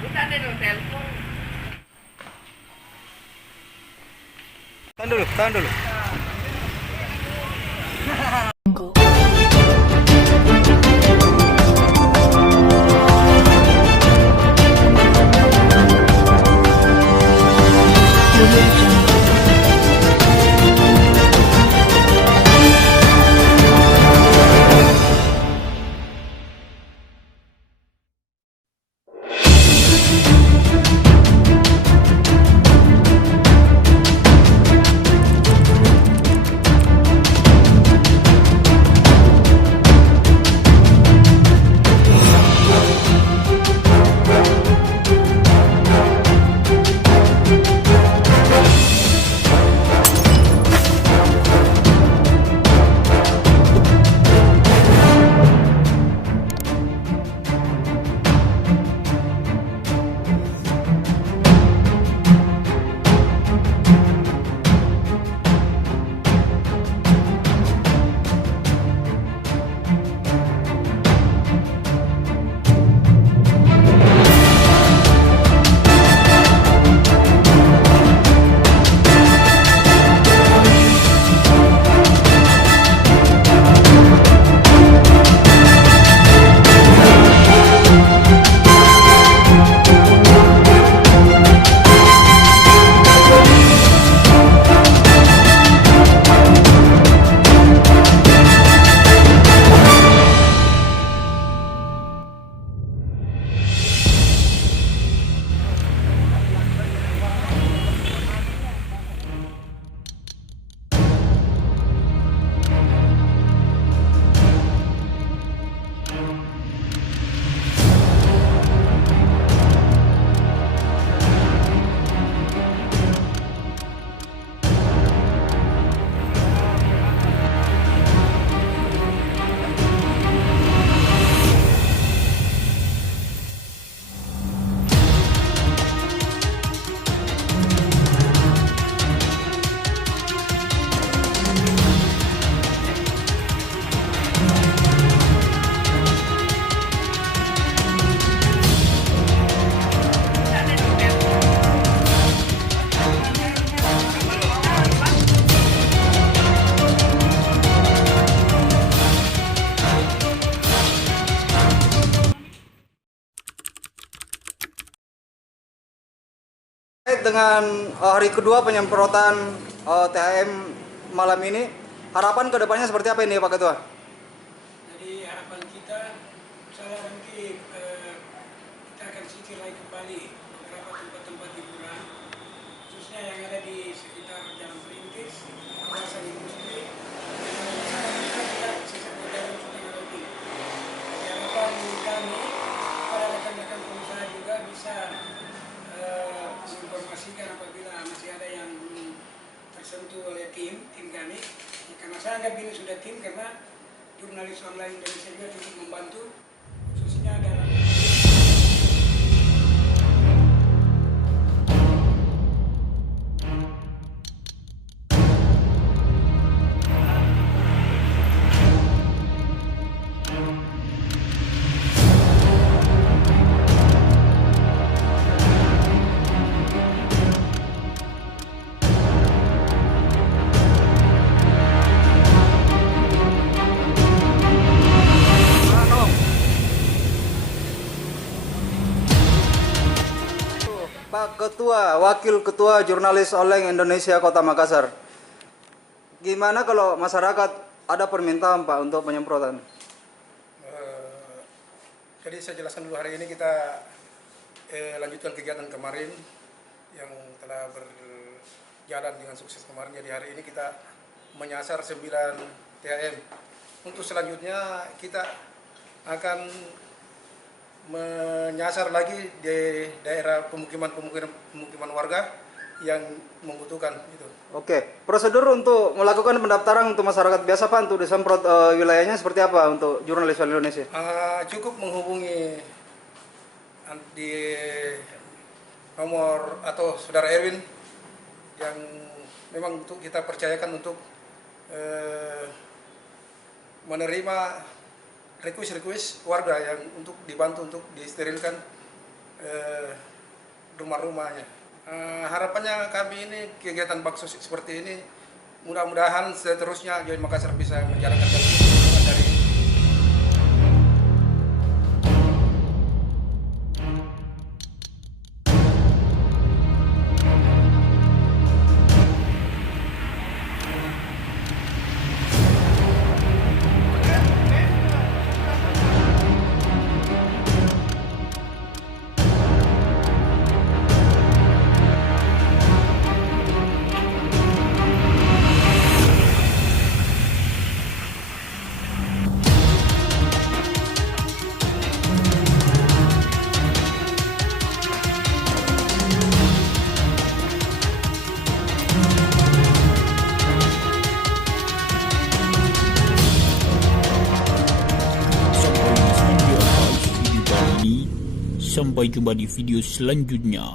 Udah deh dong telepon. Tahan dulu, tahan dulu. Terkait dengan hari kedua penyemprotan THM malam ini, harapan kedepannya seperti apa ini Pak Ketua? Jadi harapan kita, misalnya nanti kita akan sisir lagi kembali beberapa tempat-tempat hiburan, khususnya yang ada di sekitar Jalan Perintis, kawasan industri, dan kita tidak sisir berjalan setengah lebih. Jadi harapan kami para rekan-rekan pengusaha juga bisa menginformasikan apabila masih ada yang belum tersentuh oleh tim kami. Karena saya anggap ini sudah tim karena jurnalis online Indonesia juga cukup membantu khususnya dalam Pak Ketua, Wakil Ketua Jurnalis Online Indonesia Kota Makassar. Gimana kalau masyarakat ada permintaan Pak untuk penyemprotan? Jadi saya jelaskan dulu, hari ini kita lanjutkan kegiatan kemarin yang telah berjalan dengan sukses kemarin. Jadi hari ini kita menyasar 9 THM. Untuk selanjutnya kita akan menyasar lagi di daerah pemukiman warga yang membutuhkan itu. Oke, prosedur untuk melakukan pendaftaran untuk masyarakat biasa Pak untuk disemprot wilayahnya seperti apa untuk jurnalis Indonesia? Cukup menghubungi di nomor atau saudara Erwin yang memang untuk kita percayakan untuk menerima request warga yang untuk dibantu untuk disterilkan rumah-rumahnya. Harapannya kami ini kegiatan bakso seperti ini mudah-mudahan seterusnya Join Makassar bisa menjalankan dari Sampai jumpa di video selanjutnya.